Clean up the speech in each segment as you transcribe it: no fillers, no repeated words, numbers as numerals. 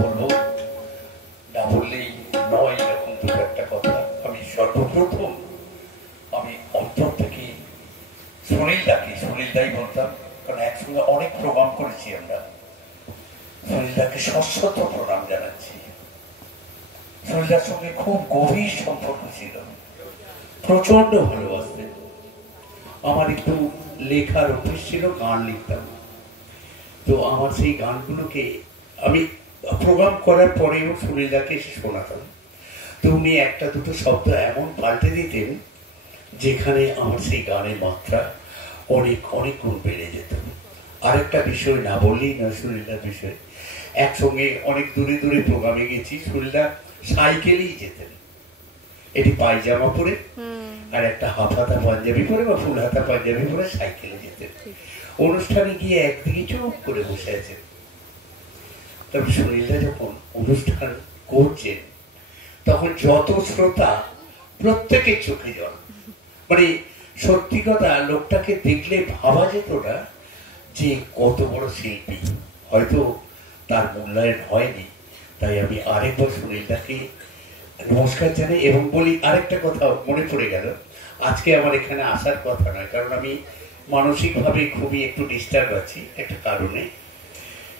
বলবো না বললেই নয়, এরকম দুটো একটা কথা। আমি সর্বপ্রথম আমি অন্তর থেকে সুনীলদাই বলতাম, কারণ একসঙ্গে অনেক প্রোগ্রাম করেছি আমরা। সুনীলদাকে শত প্রণাম জানাচ্ছি। সুনীলদার সঙ্গে খুব গভীর সম্পর্ক ছিল, প্রচন্ড ভালোবাসতেন। আমার একটু লেখার অভ্যেস ছিল, গান লিখতাম। তো আমার সেই গানগুলোকে আমি প্রোগ্রাম করার পরেও সুনীলদাকে এসে শোনাতাম। তো উনি একটা দুটো শব্দ এমন পাল্টে দিতেন যেখানে আমার সেই গানের মাত্রা অনেক অনেক গুণ বেড়ে যেত। আরেকটা বিষয় না বললেই নয়, সুনীলদার বিষয়, একসঙ্গে অনেক দূরে দূরে প্রোগ্রামে গেছি। সুনীলদা সাইকেলেই যেতেন, এটি পায়জামা পরে আর একটা হাফ হাতা পাঞ্জাবি পরে বা ফুল হাতা পাঞ্জাবি পরে সাইকেলে যেতেন। অনুষ্ঠানে গিয়ে একদিকে চুপ করে বসে আছেন। তবে সুনীলদা যখন অনুষ্ঠান করছেন তখন যত শ্রোতা প্রত্যেকের চোখে জল। মানে সত্যি কথা, লোকটাকে দেখলে ভাবা যেত না যে কত বড় শিল্পী। হয়তো তার মূল্যায়ন হয়নি, তাই আমি আরেকবার সুনীলদাকে নমস্কার জানাই। এবং বলি আরেকটা কথা মনে পড়ে গেল, আজকে আমার এখানে আসার কথা নয়, কারণ আমি মানসিকভাবে খুবই একটু ডিস্টার্ব আছি একটা কারণে।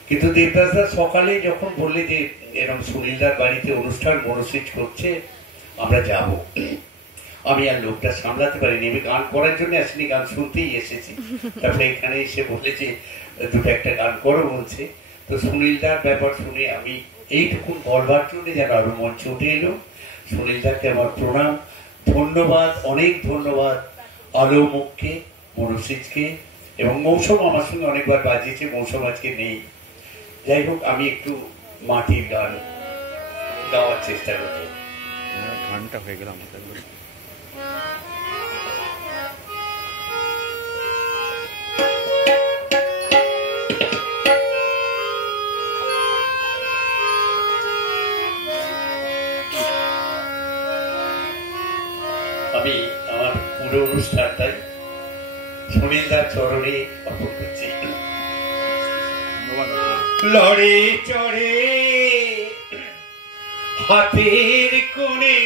কিন্তু দেবদাসদা সকালে যখন বললে যে এরকম সুনীলদার বাড়িতে অনুষ্ঠান মনস্বিচ করছে, আমরা যাব, আমি আর লোকটা সামলাতে পারিনি। আমি গান করার জন্য আসিনি, গান শুনতেই এসেছি। তারপরে এখানে এসে বলে যে দুটো একটা গান করো বলছে। তো সুনীলদার ব্যাপার শুনে আমি এইটুকু বলবার জন্য যেন আরো মঞ্চে উঠে এলো। সুনীলদাকে আমার প্রণাম, ধন্যবাদ, অনেক ধন্যবাদ আলো মুখকে, মনস্বিচকে, এবং মৌসুম আমার সঙ্গে অনেকবার বাজিয়েছে। মৌসুম আজকে নেই। যাই হোক, আমি একটু মাটির গান গাওয়ার চেষ্টা করব। গানটা হয়ে গেলাম। আমি আমার পুরো অনুষ্ঠানটাই সুনীলদার চরণে অর্পণ করছি। লড়ে চড়ে হাতের কোণে,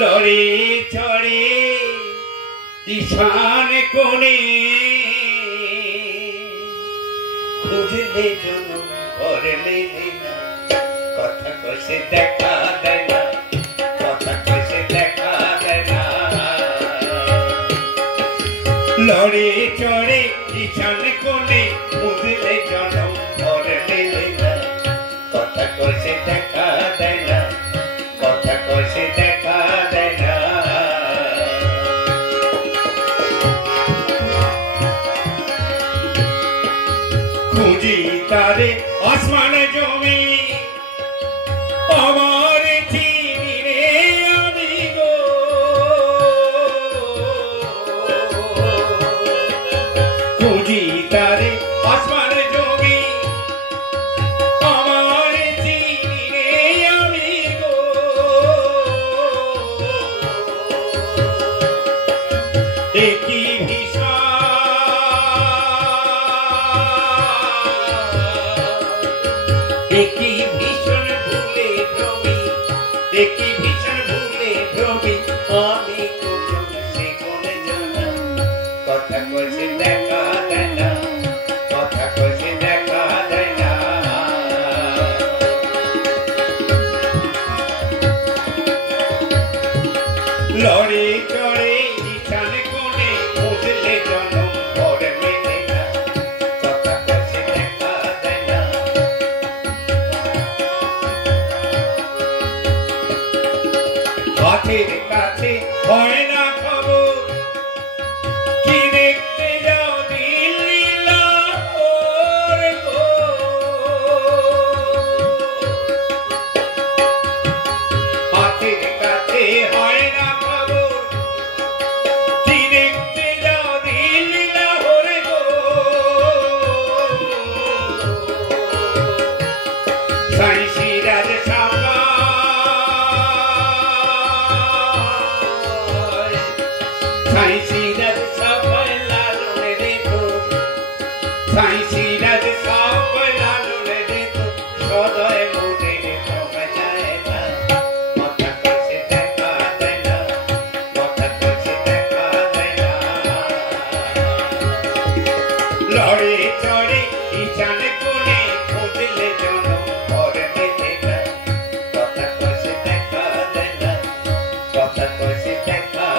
লড়ে চড়ে ঈশান কোণে, খুঁজলে জনম করলে না, কথা কষে দেখা দেয় না, কথা কষে দেখা দেয় না। লড়ে চড়ে ঈশান কোণে, খুঁজলে জনম করলে না, কথা কষে দেখা দেয় না, কথা কষে দেখা দেয় না। খুঁজি তারে আসমান জমি, আমার চিনি রে আমি গো, খুঁজি তারে আসমান জমি, আমার চিনি রে আমি গো। একই ভীষণ, একই ভীষণ ভুলে ভ্রমি, একই ভীষণ ভুলে ভ্রমি, আমি কোন সে কোন জানা, কথা কষে দেখা দেয় না, কথা কষে দেখা দেয় না। লড়ে চড়ে ঈশান কোণে, খুঁজলে জনম ভর মেলে না, কথা কষে দেখা দেয় না। দেখা